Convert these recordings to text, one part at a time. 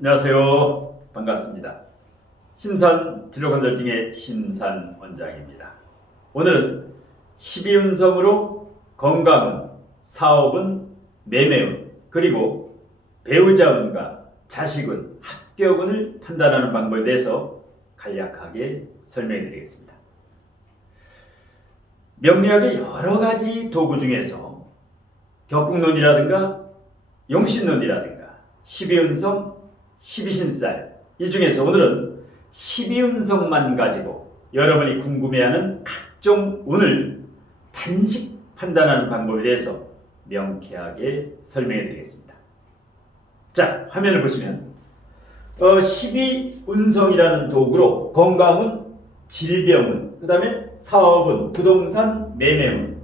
안녕하세요. 반갑습니다. 신산 진로컨설팅의 신산 원장입니다. 오늘은 12운성으로 건강운, 사업운, 매매운, 그리고 배우자운과 자식운, 합격운을 판단하는 방법에 대해서 간략하게 설명해 드리겠습니다. 명리학의 여러 가지 도구 중에서 격국론이라든가 용신론이라든가 12운성, 12신살, 이 중에서 오늘은 12운성만 가지고 여러분이 궁금해하는 각종 운을 단식 판단하는 방법에 대해서 명쾌하게 설명해 드리겠습니다. 자, 화면을 보시면 12운성이라는 도구로 건강운, 질병운, 그 다음에 사업운, 부동산, 매매운,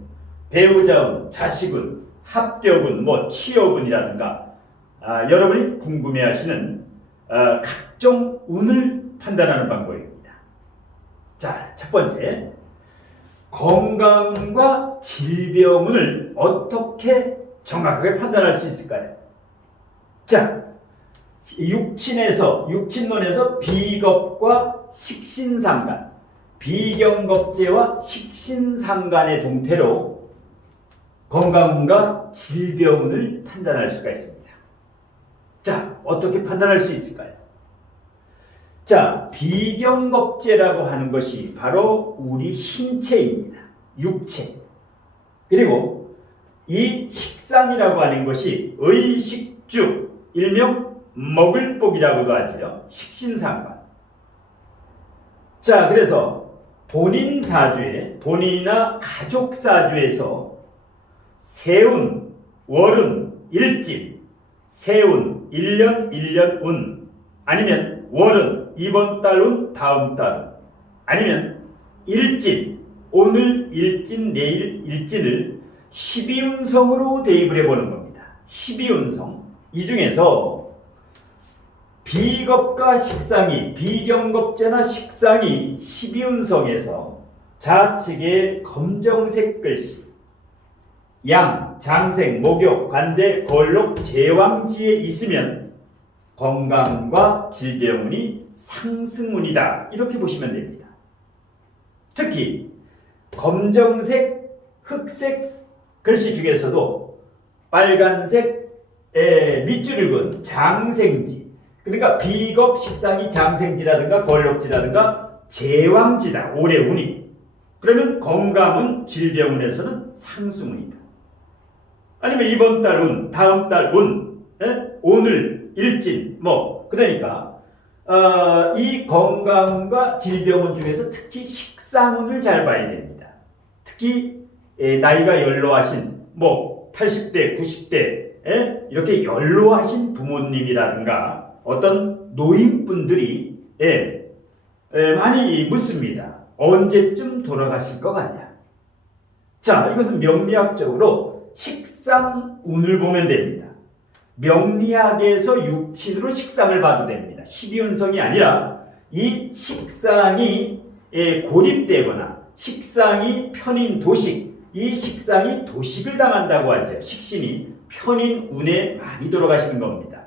배우자운, 자식운, 합격운, 취업운이라든가 여러분이 궁금해하시는 각종 운을 판단하는 방법입니다. 자, 첫 번째, 건강운과 질병운을 어떻게 정확하게 판단할 수 있을까요? 자, 육친론에서 비겁과 식신상간, 비경겁제와 식신상간의 동태로 건강운과 질병운을 판단할 수가 있습니다. 자, 어떻게 판단할 수 있을까요? 자, 비경겁제라고 하는 것이 바로 우리 신체입니다. 육체. 그리고 이 식상이라고 하는 것이 의식주, 일명 먹을복이라고도 하죠. 식신상관. 자, 그래서 본인 사주에, 본인이나 가족 사주에서 세운, 월운, 일진, 세운, 1년, 1년 운, 아니면 월은 이번 달 운, 다음 달 운, 아니면 일진, 오늘 일진, 내일 일진을 12운성으로 대입을 해보는 겁니다. 12운성. 이 중에서 비겁과 식상이, 비경겁제나 식상이 12운성에서 좌측에 검정색 글씨, 양, 장생, 목욕, 관대, 걸록, 제왕지에 있으면 건강운과 질병운이 상승운이다. 이렇게 보시면 됩니다. 특히 검정색, 흑색 글씨 중에서도 빨간색 밑줄을 그은 장생지, 그러니까 비겁, 식상이 장생지라든가 걸록지라든가 제왕지다. 올해 운이. 그러면 건강운, 질병운에서는 상승운이다. 아니면 이번 달 운, 다음 달 운, 오늘 일진, 그러니까 이 건강운과 질병운 중에서 특히 식상운을 잘 봐야 됩니다. 특히 나이가 연로하신 80대, 90대 이렇게 연로하신 부모님이라든가 어떤 노인분들이 많이 묻습니다. 언제쯤 돌아가실 것 같냐? 자, 이것은 명리학적으로 식상운을 보면 됩니다. 명리학에서 육친으로 식상을 봐도 됩니다. 12운성이 아니라 이 식상이 고립되거나 식상이 편인 도식, 이 식상이 도식을 당한다고 하죠. 식신이 편인 운에 많이 돌아가시는 겁니다.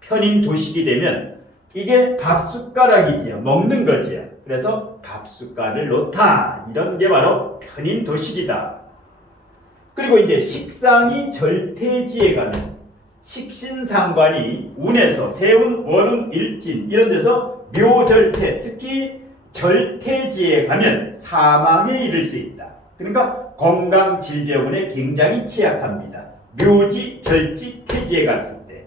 편인 도식이 되면 이게 밥숟가락이지요. 먹는 거지요. 그래서 밥숟가락을 놓다. 이런 게 바로 편인 도식이다. 그리고 이제 식상이 절퇴지에 가면 식신상관이 운에서 세운, 월운, 일진 이런 데서 묘절퇴, 특히 절퇴지에 가면 사망에 이를 수 있다. 그러니까 건강 질병운에 굉장히 취약합니다. 묘지, 절지, 퇴지에 갔을 때.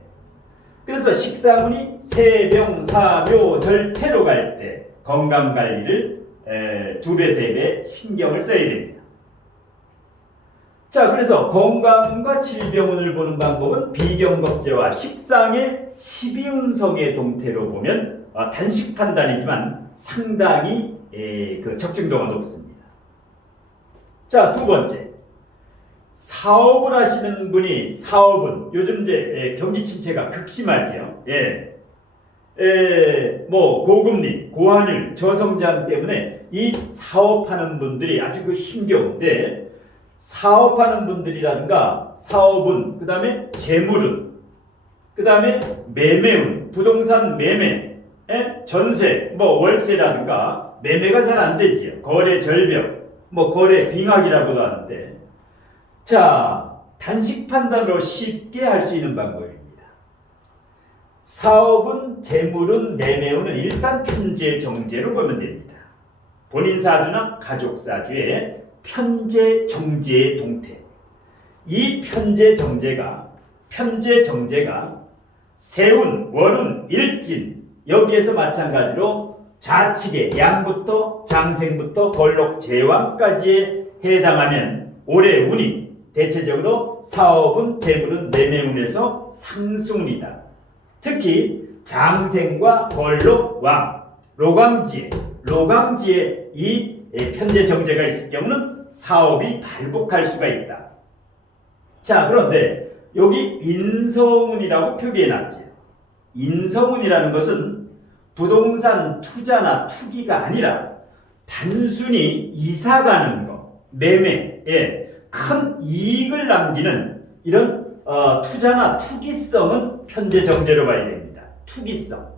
그래서 식상운이 세병, 사묘, 절퇴로 갈 때 건강관리를 2배, 3배 신경을 써야 됩니다. 자, 그래서 건강운과 질병운을 보는 방법은 비경겁제와 식상의 12운성의 동태로 보면 단식 판단이지만 상당히 적중도가 높습니다. 자, 두 번째. 사업을 하시는 분이 사업은 요즘 이제 경기 침체가 극심하지요. 고금리, 고환율, 저성장 때문에 이 사업하는 분들이 아주 힘겨운데 사업하는 분들이라든가 사업은, 그 다음에 재물은 그 다음에 매매운, 부동산 매매, 전세, 뭐 월세라든가 매매가 잘 안 되지요. 거래 절벽, 뭐 거래 빙하기라고도 하는데, 자, 단식 판단으로 쉽게 할 수 있는 방법입니다. 사업은, 재물은, 매매운은 일단 편제 정제로 보면 됩니다. 본인 사주나 가족 사주의 편제 정제의 동태. 이 편제 정제가 세운, 월운, 일진, 여기에서 마찬가지로 좌측의 양부터 장생부터 걸록 제왕까지에 해당하면 올해 운이 대체적으로 사업은, 재물은, 매매운에서 상승운이다. 특히 장생과 걸록, 왕, 로강지에 이 편제 정제가 있을 경우는 사업이 발복할 수가 있다. 자, 그런데 여기 인성운이라고 표기해놨지. 인성운이라는 것은 부동산 투자나 투기가 아니라 단순히 이사 가는 거, 매매에 큰 이익을 남기는 이런 투자나 투기성은 편제 정제로 봐야 됩니다. 투기성.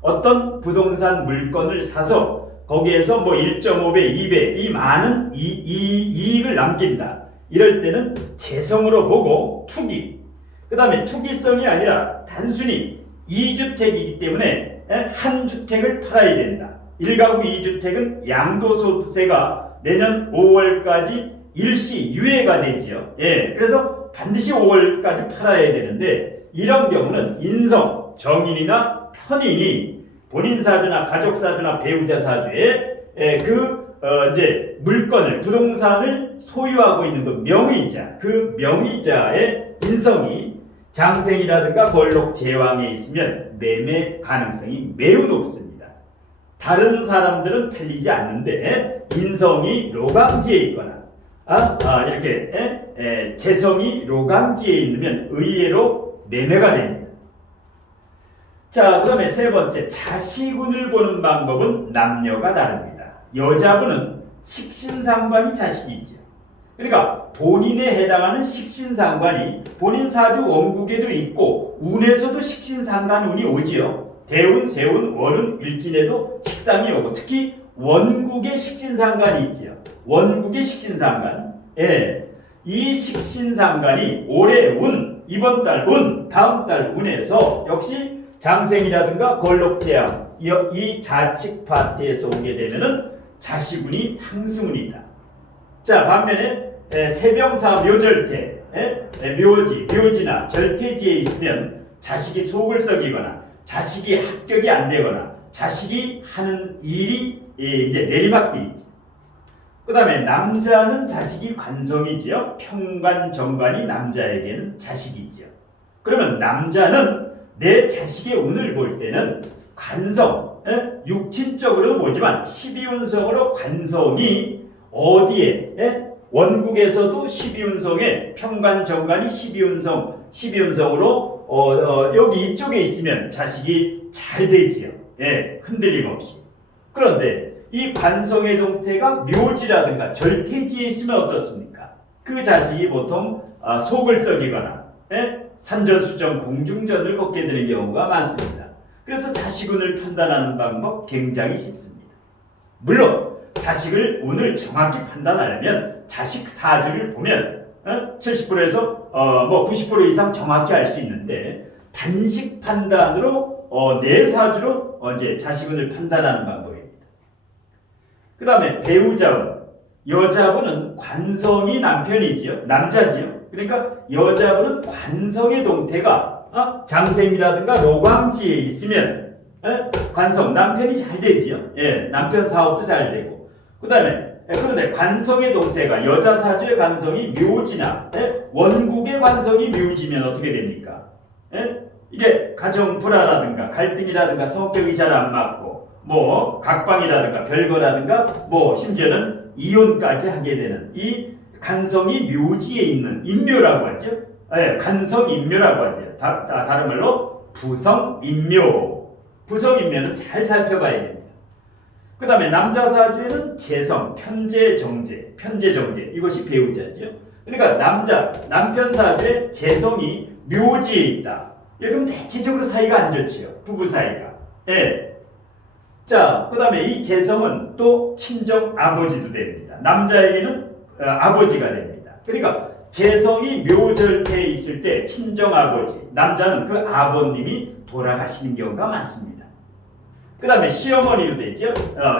어떤 부동산 물건을 사서 거기에서 뭐 1.5배, 2배 이 많은 이익을 남긴다. 이럴 때는 재성으로 보고 투기. 그 다음에 투기성이 아니라 단순히 2주택이기 때문에 한 주택을 팔아야 된다. 1가구 2주택은 양도소득세가 내년 5월까지 일시 유예가 되지요. 그래서 반드시 5월까지 팔아야 되는데 이런 경우는 인성, 정인이나 편인이 본인 사주나 가족 사주나 배우자 사주에 이제 물건을, 부동산을 소유하고 있는 그 명의자, 그 명의자의 인성이 장생이라든가 걸록 제왕에 있으면 매매 가능성이 매우 높습니다. 다른 사람들은 팔리지 않는데 인성이 로강지에 있거나 이렇게 재성이 로강지에 있으면 의외로 매매가 됩니다. 자, 그다음에 세 번째, 자식운을 보는 방법은 남녀가 다릅니다. 여자분은 식신상관이 자식이지요. 그러니까 본인에 해당하는 식신상관이 본인 사주 원국에도 있고 운에서도 식신상관 운이 오지요. 대운, 세운, 월운, 일진에도 식상이 오고 특히 원국에 식신상관이 있지요. 원국의 식신상관. 이 식신상관이 올해 운, 이번 달 운, 다음 달 운에서 역시 장생이라든가 걸록재앙 이 좌측 파트에서 오게 되면은 자식운이 상승운이다. 자, 반면에 세병사 묘절태, 묘지나 절태지에 있으면 자식이 속을 썩이거나 자식이 합격이 안 되거나 자식이 하는 일이 이제 내리막길이지. 그 다음에 남자는 자식이 관성이지요. 평관, 정관이 남자에게는 자식이지요. 그러면 남자는 내 자식의 운을 볼 때는 관성, 육친적으로도 보지만 12운성으로 관성이 어디에 원국에서도 12운성에 평관, 정관이 12운성으로 여기 이쪽에 있으면 자식이 잘 되지요. 흔들림 없이. 그런데 이 관성의 동태가 묘지라든가 절태지에 있으면 어떻습니까? 그 자식이 보통 속을 썩이거나 산전수전 공중전을 걷게 되는 경우가 많습니다. 그래서 자식운을 판단하는 방법 굉장히 쉽습니다. 물론 자식을 운을 정확히 판단하려면 자식 사주를 보면 70%에서 90% 이상 정확히 알 수 있는데 단식 판단으로 내 사주로 이제 자식운을 판단하는 방법입니다. 그 다음에 배우자운, 여자분은 관성이 남편이지요, 남자지요. 그러니까 여자분은 관성의 동태가 장생이라든가 로광지에 있으면 관성, 남편이 잘 되지요. 남편 사업도 잘 되고. 그 다음에 그런데 관성의 동태가 여자 사주의 관성이 묘지나 원국의 관성이 묘지면 어떻게 됩니까? 이게 가정 불화라든가 갈등이라든가 성격이 잘 안 맞고 뭐 각방이라든가 별거라든가 뭐 심지어는 이혼까지 하게 되는 이 간성이 묘지에 있는 인묘라고 하죠. 간성인묘라고 하죠. 다른 말로 부성인묘. 부성인묘는 잘 살펴봐야 됩니다. 그 다음에 남자 사주에는 재성, 편제정제 이것이 배우자죠. 그러니까 남편 사주에 재성이 묘지에 있다. 이러면 대체적으로 사이가 안 좋지요. 부부 사이가. 예. 자, 그 다음에 이 재성은 또 친정 아버지도 됩니다. 남자에게는 아버지가 됩니다. 그러니까 재성이 묘절태에 있을 때 친정 아버지, 남자는 그 아버님이 돌아가시는 경우가 많습니다. 그 다음에 시어머니도 되죠.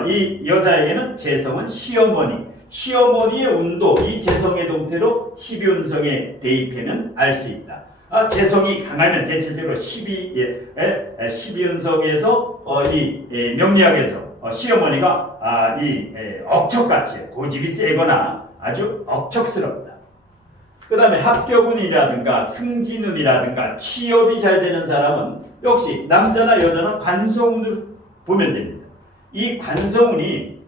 이 여자에게는 재성은 시어머니, 시어머니의 운도 이 재성의 동태로 12운성에 대입하면 알 수 있다. 재성이 강하면 대체적으로 12운성에서 명리학에서 시어머니가 억척같이 고집이 세거나 아주 억척스럽다. 그 다음에 합격운이라든가 승진운이라든가 취업이 잘 되는 사람은 역시 남자나 여자나 관성운을 보면 됩니다. 이 관성운이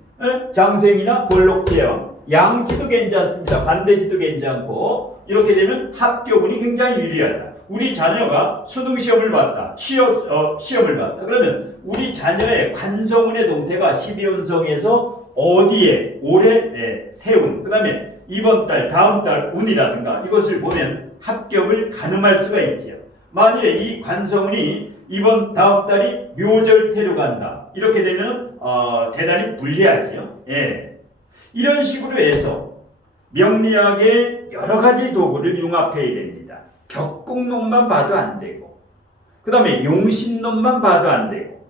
장생이나 골록제형, 양지도 괜찮습니다. 반대지도 괜찮고 이렇게 되면 합격운이 굉장히 유리하다. 우리 자녀가 수능시험을 봤다. 시험을 봤다. 그러면 우리 자녀의 관성운의 동태가 12운성에서 어디에 올해 세운 그 다음에 이번 달 다음 달 운이라든가 이것을 보면 합격을 가늠할 수가 있지요. 만일에 이 관성운이 이번 다음 달이 묘절태로 간다. 이렇게 되면 대단히 불리하지요. 예. 이런 식으로 해서 명리학의 여러 가지 도구를 융합해야 됩니다. 격국론만 봐도 안 되고, 그 다음에 용신론만 봐도 안 되고,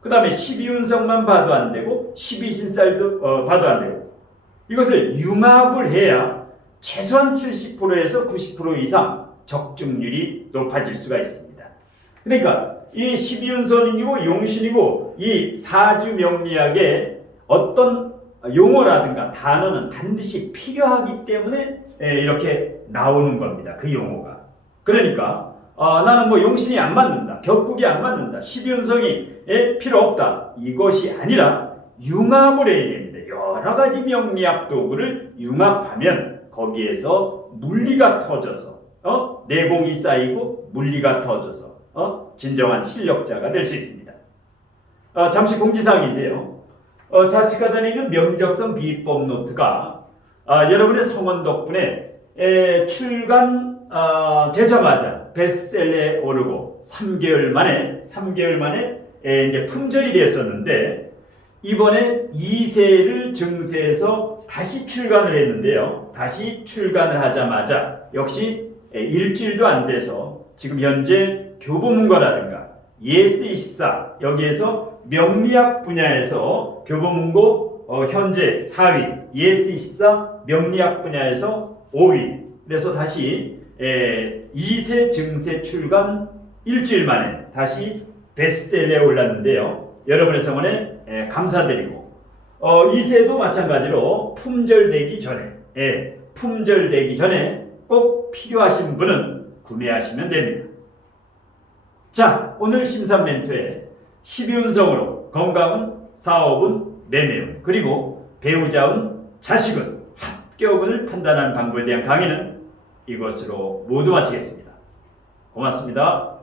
그 다음에 12운성만 봐도 안 되고, 12신살도 봐도 안 되고, 이것을 융합을 해야 최소한 70%에서 90% 이상 적중률이 높아질 수가 있습니다. 그러니까 이 12운성이고 용신이고 이 사주 명리학의 어떤 용어라든가 단어는 반드시 필요하기 때문에 이렇게 나오는 겁니다. 그 용어가. 그러니까 나는 뭐 용신이 안 맞는다. 격국이 안 맞는다. 12운성이 필요 없다. 이것이 아니라 융합을 해야 됩니다. 여러 가지 명리학 도구를 융합하면 거기에서 물리가 터져서 내공이 쌓이고 물리가 터져서 진정한 실력자가 될 수 있습니다. 잠시 공지사항인데요. 좌측 하단에 있는 명적성 비법 노트가 여러분의 성원 덕분에 출간 되자마자 베스트셀러에 오르고 3개월 만에 이제 품절이 됐었는데 이번에 2세를 증세해서 다시 출간을 했는데요. 다시 출간을 하자마자 역시 일주일도 안 돼서 지금 현재 교보문고라든가 예스24 여기에서 명리학 분야에서 교보문고 현재 4위, 예스24 명리학 분야에서 5위. 그래서 다시 2세 증세 출간 일주일 만에 다시 베스트셀러에 올랐는데요. 여러분의 성원에 감사드리고 2세도 마찬가지로 품절되기 전에 꼭 필요하신 분은 구매하시면 됩니다. 자, 오늘 심산 멘토에 12운성으로 건강은, 사업은, 매매운, 그리고 배우자운, 자식은, 합격운을 판단하는 방법에 대한 강의는 이것으로 모두 마치겠습니다. 고맙습니다.